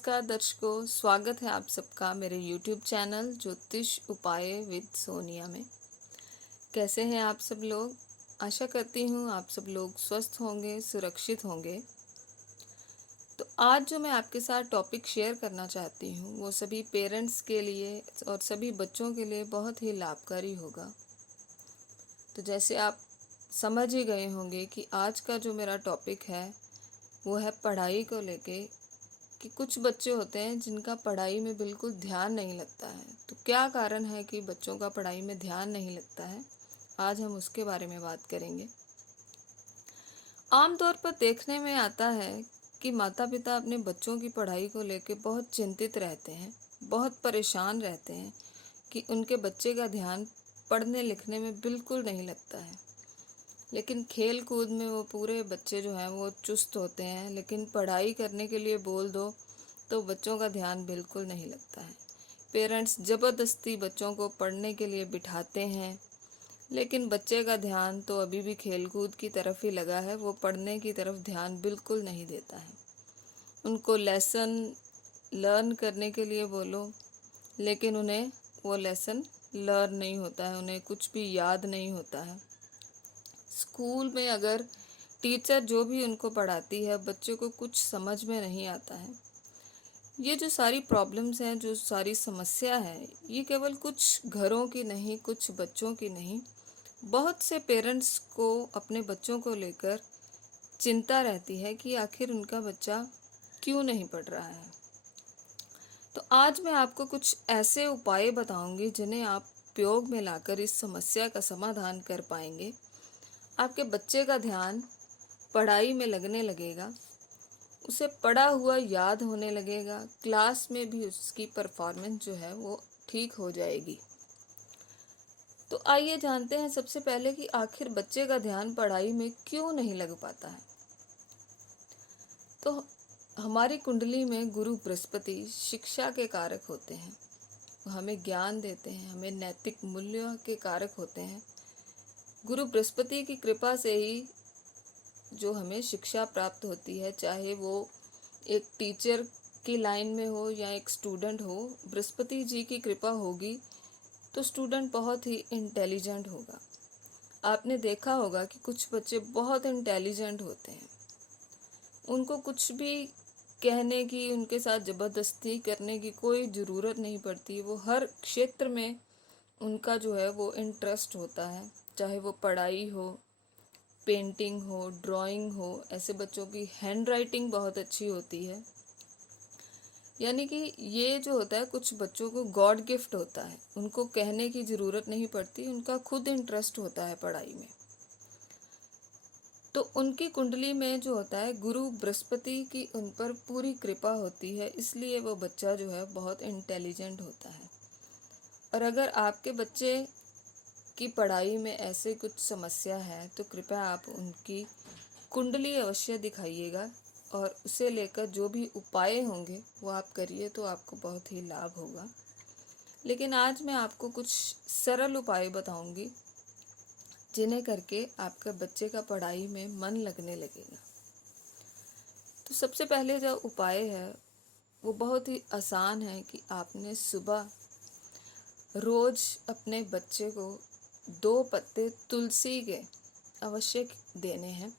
नमस्कार दर्शकों, स्वागत है आप सबका मेरे YouTube चैनल ज्योतिष उपाय विद सोनिया में। कैसे हैं आप सब लोग? आशा करती हूँ आप सब लोग स्वस्थ होंगे, सुरक्षित होंगे। तो आज जो मैं आपके साथ टॉपिक शेयर करना चाहती हूँ वो सभी पेरेंट्स के लिए और सभी बच्चों के लिए बहुत ही लाभकारी होगा। तो जैसे आप समझ ही गए होंगे कि आज का जो मेरा टॉपिक है वो है पढ़ाई को लेके, कि कुछ बच्चे होते हैं जिनका पढ़ाई में बिल्कुल ध्यान नहीं लगता है। तो क्या कारण है कि बच्चों का पढ़ाई में ध्यान नहीं लगता है, आज हम उसके बारे में बात करेंगे। आमतौर पर देखने में आता है कि माता पिता अपने बच्चों की पढ़ाई को लेकर बहुत चिंतित रहते हैं, बहुत परेशान रहते हैं कि उनके बच्चे का ध्यान पढ़ने लिखने में बिल्कुल नहीं लगता है। लेकिन खेल कूद में वो पूरे बच्चे जो हैं वो चुस्त होते हैं, लेकिन पढ़ाई करने के लिए बोल दो तो बच्चों का ध्यान बिल्कुल नहीं लगता है। पेरेंट्स ज़बरदस्ती बच्चों को पढ़ने के लिए बिठाते हैं, लेकिन बच्चे का ध्यान तो अभी भी खेल कूद की तरफ ही लगा है, वो पढ़ने की तरफ ध्यान बिल्कुल नहीं देता है। उनको लेसन लर्न करने के लिए बोलो, लेकिन उन्हें वो लेसन लर्न नहीं होता है, उन्हें कुछ भी याद नहीं होता है। स्कूल में अगर टीचर जो भी उनको पढ़ाती है बच्चे को कुछ समझ में नहीं आता है। ये जो सारी प्रॉब्लम्स हैं, जो सारी समस्या है, ये केवल कुछ घरों की नहीं, कुछ बच्चों की नहीं, बहुत से पेरेंट्स को अपने बच्चों को लेकर चिंता रहती है कि आखिर उनका बच्चा क्यों नहीं पढ़ रहा है। तो आज मैं आपको कुछ ऐसे उपाय बताऊंगी जिन्हें आप उपयोग में लाकर इस समस्या का समाधान कर पाएंगे। आपके बच्चे का ध्यान पढ़ाई में लगने लगेगा, उसे पढ़ा हुआ याद होने लगेगा, क्लास में भी उसकी परफॉर्मेंस जो है वो ठीक हो जाएगी। तो आइए जानते हैं सबसे पहले कि आखिर बच्चे का ध्यान पढ़ाई में क्यों नहीं लग पाता है। तो हमारी कुंडली में गुरु बृहस्पति शिक्षा के कारक होते हैं, वो हमें ज्ञान देते हैं, हमें नैतिक मूल्यों के कारक होते हैं। गुरु बृहस्पति की कृपा से ही जो हमें शिक्षा प्राप्त होती है, चाहे वो एक टीचर की लाइन में हो या एक स्टूडेंट हो, बृहस्पति जी की कृपा होगी तो स्टूडेंट बहुत ही इंटेलिजेंट होगा। आपने देखा होगा कि कुछ बच्चे बहुत इंटेलिजेंट होते हैं, उनको कुछ भी कहने की, उनके साथ ज़बरदस्ती करने की कोई ज़रूरत नहीं पड़ती। वो हर क्षेत्र में उनका जो है वो इंटरेस्ट होता है, चाहे वो पढ़ाई हो, पेंटिंग हो, ड्राइंग हो। ऐसे बच्चों की हैंड राइटिंग बहुत अच्छी होती है। यानी कि ये जो होता है कुछ बच्चों को गॉड गिफ्ट होता है, उनको कहने की ज़रूरत नहीं पड़ती, उनका खुद इंटरेस्ट होता है पढ़ाई में। तो उनकी कुंडली में जो होता है गुरु बृहस्पति की उन पर पूरी कृपा होती है, इसलिए वो बच्चा जो है बहुत इंटेलिजेंट होता है। और अगर आपके बच्चे की पढ़ाई में ऐसे कुछ समस्या है तो कृपया आप उनकी कुंडली अवश्य दिखाइएगा और उसे लेकर जो भी उपाय होंगे वो आप करिए, तो आपको बहुत ही लाभ होगा। लेकिन आज मैं आपको कुछ सरल उपाय बताऊंगी जिन्हें करके आपका बच्चे का पढ़ाई में मन लगने लगेगा। तो सबसे पहले जो उपाय है वो बहुत ही आसान है कि आपने सुबह रोज अपने बच्चे को 2 पत्ते तुलसी के आवश्यक देने हैं,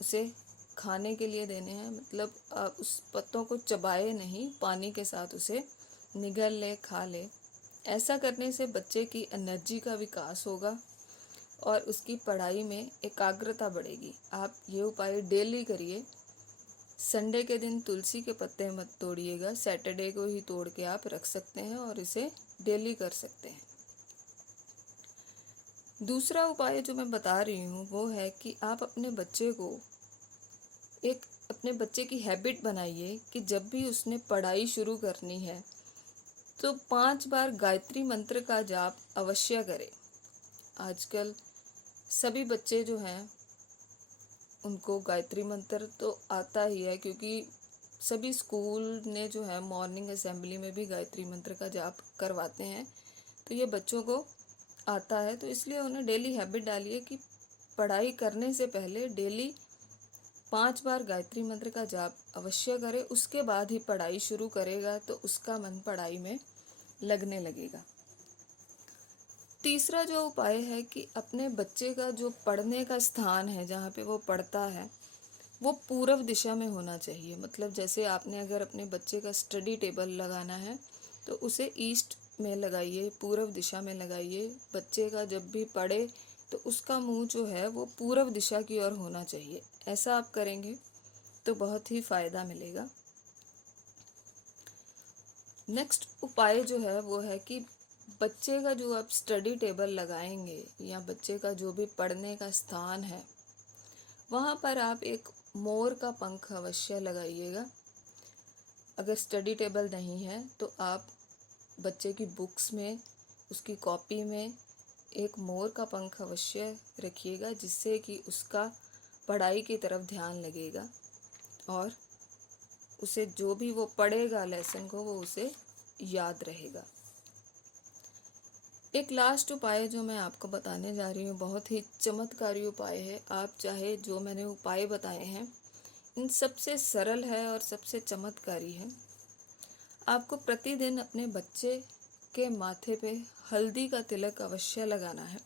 उसे खाने के लिए देने हैं। मतलब आप उस पत्तों को चबाए नहीं, पानी के साथ उसे निगल ले, खा ले। ऐसा करने से बच्चे की एनर्जी का विकास होगा और उसकी पढ़ाई में एकाग्रता बढ़ेगी। आप ये उपाय डेली करिए। संडे के दिन तुलसी के पत्ते मत तोड़िएगा, सैटरडे को ही तोड़ के आप रख सकते हैं और इसे डेली कर सकते हैं। दूसरा उपाय जो मैं बता रही हूँ वो है कि आप अपने बच्चे की हैबिट बनाइए कि जब भी उसने पढ़ाई शुरू करनी है तो 5 बार गायत्री मंत्र का जाप अवश्य करें। आजकल सभी बच्चे जो हैं उनको गायत्री मंत्र तो आता ही है, क्योंकि सभी स्कूल ने जो है मॉर्निंग असेंबली में भी गायत्री मंत्र का जाप करवाते हैं, तो ये बच्चों को आता है। तो इसलिए उन्हें डेली हैबिट डालिए कि पढ़ाई करने से पहले डेली 5 बार गायत्री मंत्र का जाप अवश्य करे, उसके बाद ही पढ़ाई शुरू करेगा तो उसका मन पढ़ाई में लगने लगेगा। तीसरा जो उपाय है कि अपने बच्चे का जो पढ़ने का स्थान है, जहाँ पे वो पढ़ता है, वो पूर्व दिशा में होना चाहिए। मतलब जैसे आपने अगर अपने बच्चे का स्टडी टेबल लगाना है तो उसे ईस्ट में लगाइए, पूर्व दिशा में लगाइए। बच्चे का जब भी पढ़े तो उसका मुंह जो है वो पूर्व दिशा की ओर होना चाहिए। ऐसा आप करेंगे तो बहुत ही फायदा मिलेगा। नेक्स्ट उपाय जो है वो है कि बच्चे का जो आप स्टडी टेबल लगाएंगे या बच्चे का जो भी पढ़ने का स्थान है, वहाँ पर आप एक मोर का पंख अवश्य लगाइएगा। अगर स्टडी टेबल नहीं है तो आप बच्चे की बुक्स में, उसकी कॉपी में एक मोर का पंख अवश्य रखिएगा, जिससे कि उसका पढ़ाई की तरफ ध्यान लगेगा और उसे जो भी वो पढ़ेगा लेसन को वो उसे याद रहेगा। एक लास्ट उपाय जो मैं आपको बताने जा रही हूँ बहुत ही चमत्कारी उपाय है। आप चाहे जो मैंने उपाय बताए हैं इन सबसे सरल है और सबसे चमत्कारी है। आपको प्रतिदिन अपने बच्चे के माथे पे हल्दी का तिलक अवश्य लगाना है।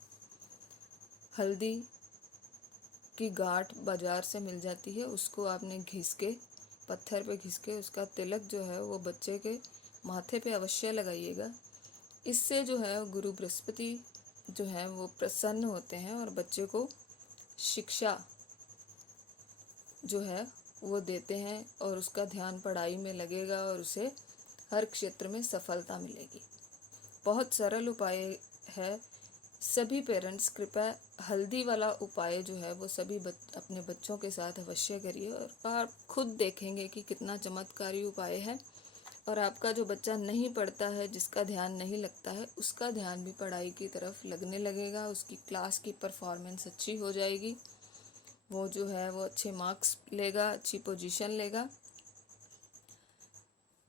हल्दी की गांठ बाजार से मिल जाती है, उसको आपने घिस के, पत्थर पे घिस के उसका तिलक जो है वो बच्चे के माथे पे अवश्य लगाइएगा। इससे जो है गुरु बृहस्पति जो है वो प्रसन्न होते हैं और बच्चे को शिक्षा जो है वो देते हैं और उसका ध्यान पढ़ाई में लगेगा और उसे हर क्षेत्र में सफलता मिलेगी। बहुत सरल उपाय है। सभी पेरेंट्स कृपया हल्दी वाला उपाय जो है वो सभी अपने बच्चों के साथ अवश्य करिए और आप खुद देखेंगे कि कितना चमत्कारी उपाय है। और आपका जो बच्चा नहीं पढ़ता है, जिसका ध्यान नहीं लगता है, उसका ध्यान भी पढ़ाई की तरफ लगने लगेगा। उसकी क्लास की परफॉर्मेंस अच्छी हो जाएगी, वो जो है वो अच्छे मार्क्स लेगा, अच्छी पोजीशन लेगा।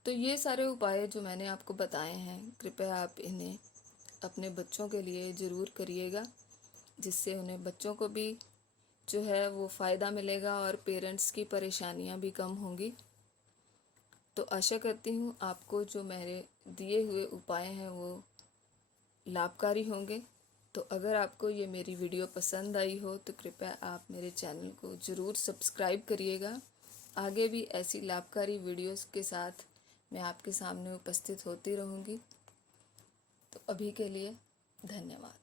तो ये सारे उपाय जो मैंने आपको बताए हैं, कृपया आप इन्हें अपने बच्चों के लिए ज़रूर करिएगा, जिससे उन्हें बच्चों को भी जो है वो फ़ायदा मिलेगा और पेरेंट्स की परेशानियां भी कम होंगी। तो आशा करती हूँ आपको जो मेरे दिए हुए उपाय हैं वो लाभकारी होंगे। तो अगर आपको ये मेरी वीडियो पसंद आई हो तो कृपया आप मेरे चैनल को ज़रूर सब्सक्राइब करिएगा। आगे भी ऐसी लाभकारी वीडियोस के साथ मैं आपके सामने उपस्थित होती रहूँगी। तो अभी के लिए धन्यवाद।